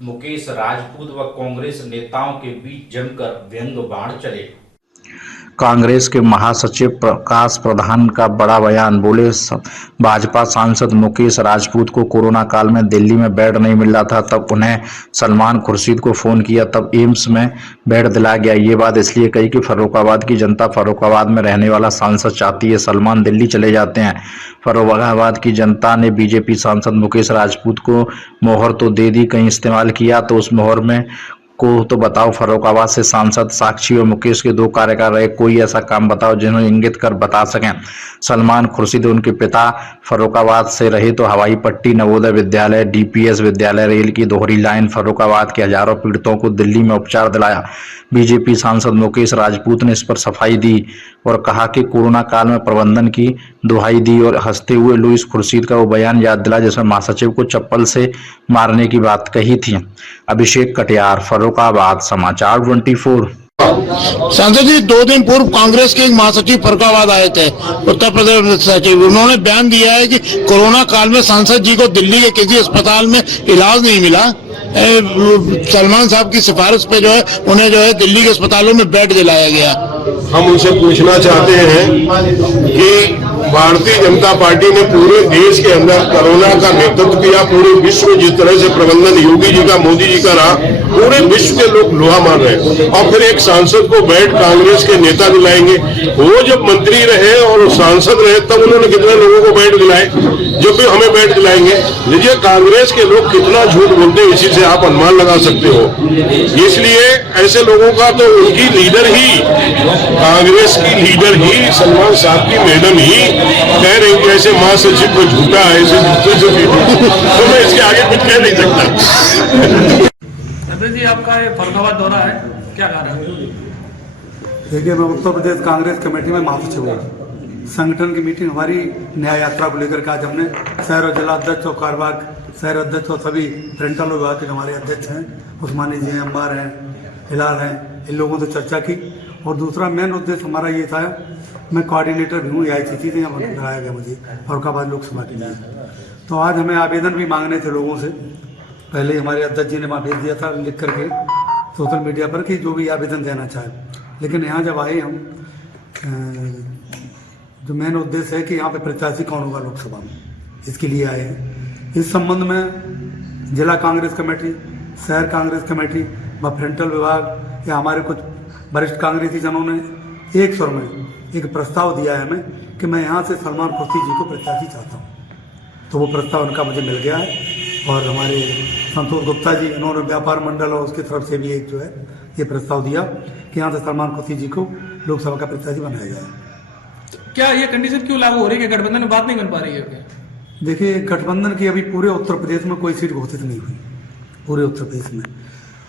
मुकेश राजपूत व कांग्रेस नेताओं के बीच जमकर व्यंग्य बाण चले। कांग्रेस के महासचिव प्रकाश प्रधान का बड़ा बयान, बोले भाजपा सांसद मुकेश राजपूत को कोरोना काल में दिल्ली में बेड नहीं मिल रहा था, तब उन्हें सलमान खुर्शीद को फोन किया, तब एम्स में बेड दिलाया गया। ये बात इसलिए कही कि फर्रुखाबाद की जनता फर्रुखाबाद में रहने वाला सांसद चाहती है, सलमान दिल्ली चले जाते हैं। फर्रुखाबाद की जनता ने बीजेपी सांसद मुकेश राजपूत को मोहर तो दे दी, कहीं इस्तेमाल किया तो उस मोहर में को तो बताओ। फर्रुखाबाद से सांसद साक्षी और मुकेश के 2 कार्यकाल रहे, कोई ऐसा काम बताओ जिन्हें इंगित कर बता सकें। सलमान खुर्शीद उनके पिता फर्रुखाबाद से रहे तो हवाई पट्टी, नवोदय विद्यालय, डीपीएस विद्यालय, रेल की दोहरी लाइन, फर्रुखाबाद के हजारों पीड़ितों को दिल्ली में उपचार दिलाया। बीजेपी सांसद मुकेश राजपूत ने इस पर सफाई दी और कहा कि कोरोना काल में प्रबंधन की दुहाई दी और हंसते हुए लुईस खुर्शीद का वो बयान याद दिला जिसमें महासचिव को चप्पल से मारने की बात कही थी। अभिषेक कटियार, फर्रुखाबाद, समाचार 24। सांसद जी, 2 दिन पूर्व कांग्रेस के एक महासचिव फर्रुखाबाद आए थे, उत्तर प्रदेश सचिव। उन्होंने बयान दिया है कि कोरोना काल में सांसद जी को दिल्ली के किसी अस्पताल में इलाज नहीं मिला। सलमान साहब की सिफारिश पे जो है उन्हें जो है दिल्ली के अस्पतालों में बेड दिलाया गया। हम उनसे पूछना चाहते हैं कि भारतीय जनता पार्टी ने पूरे देश के अंदर कोरोना का नेतृत्व किया, पूरे विश्व में जिस तरह से प्रबंधन योगी जी का, मोदी जी का रहा, पूरे विश्व के लोग लोहा मान रहे हैं, और फिर एक सांसद को बेड कांग्रेस के नेता दिलाएंगे। वो जब मंत्री रहे और सांसद रहे तब उन्होंने कितने लोगों को बेड दिलाए, जब भी हमें बेड दिलाएंगे। लीजिए, कांग्रेस के लोग कितना झूठ बोलते हैं, इसी से आप अनुमान लगा सकते हो। इसलिए ऐसे लोगों का तो उनकी लीडर ही, कांग्रेस की लीडर ही, सलमान साहब की मैडम ही कह रही कि ऐसे महासचिव को झूठा है, ऐसे झूठे से तो मैं इसके आगे कुछ कह नहीं सकता। जी, आपका ये फर्रुखाबाद दौरा है, क्या कारण है? देखिए, मैं उत्तर प्रदेश कांग्रेस कमेटी में महासचिव हूँ। संगठन की मीटिंग हमारी न्याय यात्रा को लेकर के आज हमने शहर और जिला अध्यक्ष और कार्यवाहक शहर अध्यक्ष और सभी फ्रंटल विभाग के हमारे अध्यक्ष हैं, उस्मानी जी हैं, अम्बार हैं, हिलाल हैं, इन लोगों से चर्चा की। और दूसरा मेन उद्देश्य हमारा ये था, मैं कोऑर्डिनेटर भी हूँ AICC से, यहाँ बनाया गया मुझे फर्रुखाबाद लोकसभा के लिए। तो आज हमें आवेदन भी मांगने थे लोगों से। पहले हमारे अध्यक्ष जी ने वहाँ भेज दिया था लिख करके सोशल मीडिया पर कि जो भी आवेदन देना चाहे, लेकिन यहाँ जब आए हम, जो मेन उद्देश्य है कि यहाँ पे प्रत्याशी कौन होगा लोकसभा में, इसके लिए आए हैं। इस संबंध में जिला कांग्रेस कमेटी, शहर कांग्रेस कमेटी व फ्रंटल विभाग या हमारे कुछ वरिष्ठ कांग्रेसी जनों ने एक स्वर में एक प्रस्ताव दिया है हमें कि मैं यहाँ से सलमान खुर्शीद जी को प्रत्याशी चाहता हूँ। तो वो प्रस्ताव उनका मुझे मिल गया है और हमारे संतोष गुप्ता जी, इन्होंने व्यापार मंडल और उसकी तरफ से भी एक जो है ये प्रस्ताव दिया कि यहाँ से सलमान खुर्शीद जी को लोकसभा का प्रत्याशी बनाया जाए। क्या ये कंडीशन क्यों लागू हो रही है कि गठबंधन में बात नहीं बन पा रही है? देखिए, गठबंधन की अभी पूरे उत्तर प्रदेश में कोई सीट घोषित नहीं हुई, पूरे उत्तर प्रदेश में।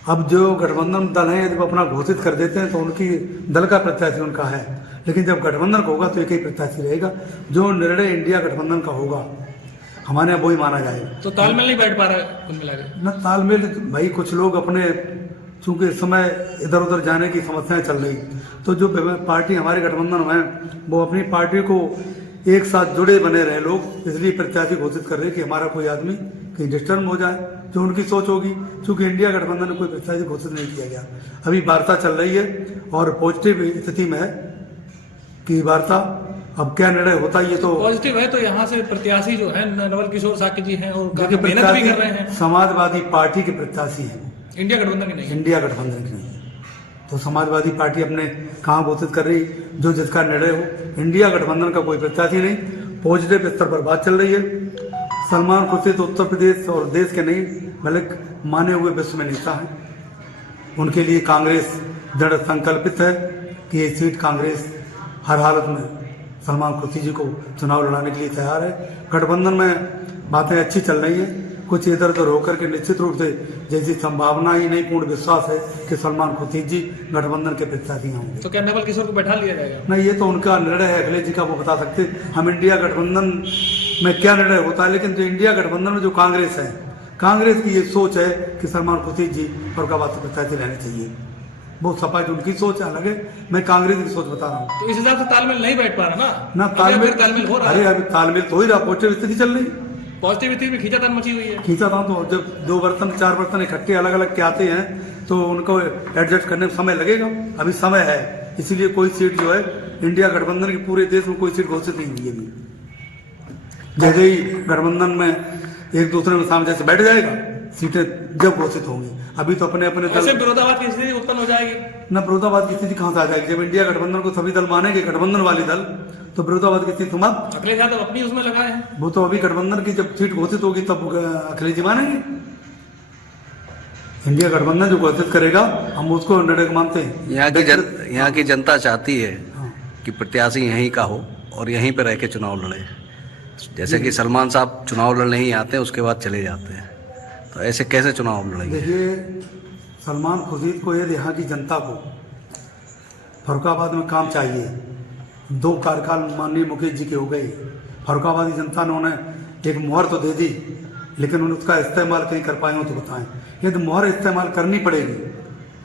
अब जो गठबंधन दल है, जब अपना घोषित कर देते हैं तो उनकी दल का प्रत्याशी उनका है, लेकिन जब गठबंधन होगा तो एक ही प्रत्याशी रहेगा। जो निर्णय इंडिया गठबंधन का होगा हमारे यहाँ वही माना जाएगा। तो तालमेल नहीं बैठ पा रहा है कुल मिला के? न तालमेल, भाई कुछ लोग अपने, चूंकि इस समय इधर उधर जाने की समस्याएं चल रही, तो जो पार्टी हमारे गठबंधन में वो अपनी पार्टी को एक साथ जुड़े बने रहे लोग, इसलिए प्रत्याशी घोषित कर रहे कि हमारा कोई आदमी कहीं डिस्टर्ब हो जाए, जो उनकी सोच होगी। चूंकि इंडिया गठबंधन में कोई प्रत्याशी घोषित नहीं किया गया, अभी वार्ता चल रही है और पॉजिटिव स्थिति में है कि वार्ता, अब क्या निर्णय होता है ये तो पॉजिटिव है। तो यहाँ से प्रत्याशी जो है नवल किशोर साकी जी हैं और काफी मेहनत भी कर रहे हैं। समाजवादी पार्टी के प्रत्याशी हैं, इंडिया गठबंधन के नहीं। इंडिया गठबंधन के नहीं। तो समाजवादी पार्टी अपने कहाँ घोषित कर रही, जो जिसका निर्णय हो। इंडिया गठबंधन का कोई प्रत्याशी नहीं, पॉजिटिव स्तर पर बात चल रही है। सलमान खुर्शीद उत्तर प्रदेश और देश के नहीं बल्कि माने हुए विश्व में नेता हैं। उनके लिए कांग्रेस दृढ़ संकल्पित है कि ये सीट कांग्रेस हर हालत में सलमान खुर्शीद जी को चुनाव लड़ाने के लिए तैयार है। गठबंधन में बातें अच्छी चल रही हैं, कुछ इधर उधर होकर के निश्चित रूप से जैसी संभावना ही नहीं, पूर्ण विश्वास है कि सलमान खुर्शीद जी गठबंधन के प्रत्याशी होंगे। तो क्या नवल किशोर को बैठा लिया जाएगा? नहीं, ये तो उनका निर्णय है, अखिलेश जी का, वो बता सकते। हम इंडिया गठबंधन में क्या निर्णय होता है, लेकिन जो इंडिया गठबंधन में जो कांग्रेस है, कांग्रेस की ये सोच है कि सलमान खुर्शीद जी फर्रुखाबाद से प्रत्याशी रहने चाहिए। वो सपा की उनकी सोच अलग है, मैं कांग्रेस की सोच बता रहा हूँ। तो इस हिसाब से तालमेल नहीं बैठ पा रहा ना तालमेल हो रहा है। अरे अभी तालमेल तो हो ही रहा, पॉजिटिव स्थिति चल रही, पॉजिटिविटी में खींचातान मची हुई है। खींचा था तो जब 2 बर्तन 4 बर्तन इकट्ठे अलग अलग के आते हैं तो उनको एडजस्ट करने में समय लगेगा। अभी समय है, इसीलिए कोई सीट जो है इंडिया गठबंधन के पूरे देश में कोई सीट घोषित नहीं हुई अभी। जैसे ही गठबंधन में एक दूसरे में सामने से बैठ जाएगा, सीटें जब घोषित होंगी। अभी तो अपने अपने वैसे विरोधाभास की स्थिति उत्पन्न हो जाएगी। न विरोधाभास की स्थिति कहाँ से आ जाएगी? जब इंडिया गठबंधन को सभी दल मानेंगे, गठबंधन वाले दल, तो विरोधाभास की स्थिति मत। अखिलेश यादव अपनी उसमें लगाए हैं। वो तो अभी गठबंधन की जब सीट घोषित होगी तब अखिलेश जी मानेंगे। इंडिया गठबंधन जो घोषित करेगा हम उसको निर्णय मानते हैं। यहाँ की जनता चाहती है कि प्रत्याशी यहीं का हो और यहीं पर रह के चुनाव लड़े। जैसे कि सलमान साहब चुनाव लड़ने ही आते हैं, उसके बाद चले जाते हैं, तो ऐसे कैसे चुनाव लड़ेंगे? देखिए, सलमान खुर्शीद को यदि यहाँ की जनता को फरुखाबाद में काम चाहिए, 2 कार्यकाल माननीय मुकेश जी के हो गए, फरुखाबादी जनता ने उन्हें एक मुहर तो दे दी, लेकिन उन्हें उसका इस्तेमाल कहीं कर पाए हो तो बताएं। यदि मुहर इस्तेमाल करनी पड़ेगी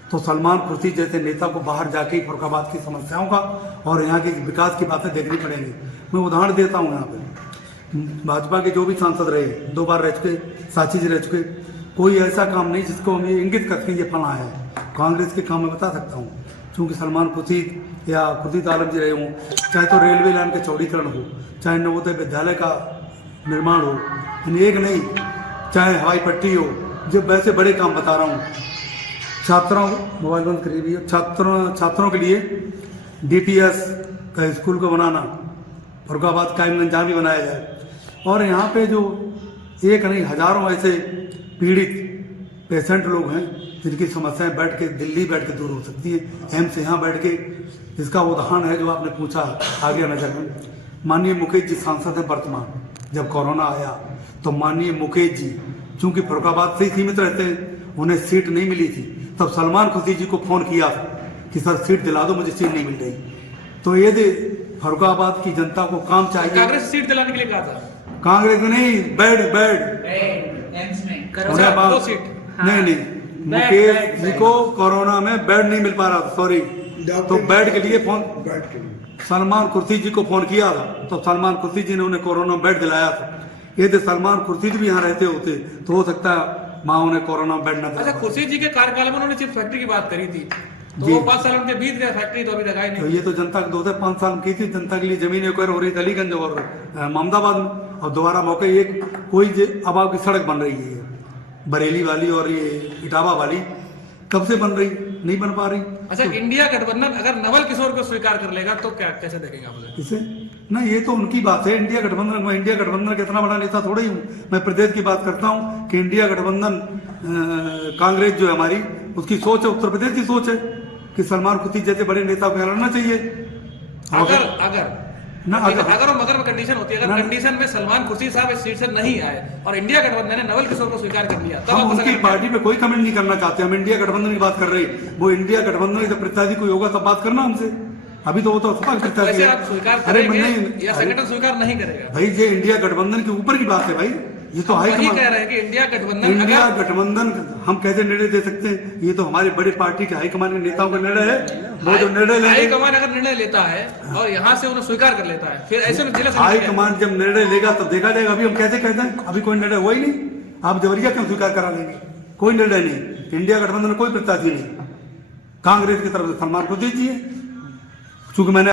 तो सलमान खुर्शीद जैसे नेता को बाहर जाके फरुखाबाद की समस्याओं का और यहाँ के विकास की बातें देखनी पड़ेंगी। मैं उदाहरण देता हूँ, यहाँ पे भाजपा के जो भी सांसद रहे, 2 बार रह चुके, साची जी रह चुके, कोई ऐसा काम नहीं जिसको हम ये इंगित करके ये फला है। कांग्रेस के काम में बता सकता हूँ, क्योंकि सलमान खुर्शीद या खुर्शीद आलम जी रहे हों, चाहे तो रेलवे लाइन के चौड़ीकरण हो, चाहे नवोदय विद्यालय का निर्माण हो, एक नहीं, चाहे हवाई पट्टी हो, जब वैसे बड़े काम बता रहा हूँ। छात्रों, मोबाइल बंद करिए, छात्रों के लिए DPS का स्कूल को बनाना, फरुखाबाद कायमगंज जहाँ भी बनाया जाए। और यहाँ पे जो एक नहीं हजारों ऐसे पीड़ित पेशेंट लोग हैं जिनकी समस्याएं बैठ के दिल्ली बैठ के दूर हो सकती है, एम्स यहाँ बैठ के। इसका उदाहरण है जो आपने पूछा आ गया नजर में। माननीय मुकेश जी सांसद हैं वर्तमान। जब कोरोना आया तो माननीय मुकेश जी चूंकि फरुखाबाद से ही सीमित रहते हैं, उन्हें सीट नहीं मिली थी, तब सलमान खुर्शीद जी को फोन किया कि सर सीट दिला दो, मुझे सीट नहीं मिल रही। तो ये फरुखाबाद की जनता को काम चाहिए। कांग्रेस सीट दिलाने के लिए कहा था। कांग्रेस में नहीं, बेड दो सीट। नहीं, मुकेश जी को कोरोना में बेड नहीं मिल पा रहा था, सॉरी, तो बेड के लिए फोन सलमान खुर्शीद जी को फोन किया था, तो सलमान खुर्शीद जी ने उन्हें कोरोना बेड दिलाया था। यदि सलमान खुर्शीद भी यहाँ रहते होते तो हो सकता है माँ उन्हें कोरोना बेड न। अच्छा, खुर्शीद जी के कार्यकाल में उन्होंने चिप्स फैक्ट्री की बात करी थी, तो वो 5 साल उनके बीत गए, फैक्ट्री तो अभी लगाई नहीं। तो ये तो जनता को 2 से 5 साल की थी, जनता के लिए जमीन एक्वायर हो रही थी अलीगंज और मोहम्मदाबाद में, और दोबारा मौके एक कोई अब आपकी सड़क बन रही है बरेली वाली और ये इटावा वाली, कब से बन रही, नहीं बन पा रही। अच्छा, इंडिया गठबंधन अगर नवल किशोर को स्वीकार कर लेगा तो क्या कैसे देखेंगे आप? इसे ना, ये तो उनकी बात है। इंडिया गठबंधन, मैं इंडिया गठबंधन का इतना बड़ा नेता थोड़ा ही हूँ। मैं प्रदेश की बात करता हूँ कि इंडिया गठबंधन कांग्रेस जो है हमारी, उसकी सोच है, उत्तर प्रदेश की सोच है कि सलमान खुर्शीद जैसे बड़े नेता को लड़ना चाहिए। अगर मगर में कंडीशन होती है, अगर कंडीशन में सलमान खुर्शीद साहब इस सीट से नहीं आए और इंडिया गठबंधन ने नवल किशोर को स्वीकार कर लिया, हम उनकी पार्टी पे कोई कमेंट नहीं करना चाहते। हम इंडिया गठबंधन की बात कर रहे हैं। वो इंडिया गठबंधन जब प्रत्याशी कोई होगा तब बात करना हमसे। अभी तो वो तो प्रत्याशी है। अरे या संगठन स्वीकार नहीं करेगा भाई, ये इंडिया गठबंधन के ऊपर की बात है भाई। ये तो हाईकमान कह रहे हैं कि इंडिया गठबंधन हम कैसे निर्णय दे सकते हैं? ये तो हमारी बड़ी पार्टी के हाईकमान के नेताओं का निर्णय है। वो जो निर्णय हाईकमान अगर निर्णय लेता है और यहाँ से उन्हें स्वीकार कर लेता है, फिर ऐसे में हाईकमान जब निर्णय लेगा तब देखा जाएगा। अभी हम कैसे कहते हैं? अभी कोई निर्णय हुआ ही नहीं। आप जबरिया क्यों स्वीकार करा लेंगे? कोई निर्णय नहीं। इंडिया गठबंधन कोई प्रत्याशी नहीं। कांग्रेस की तरफ से सलमान खुर्शीद जी है, चूंकि मैंने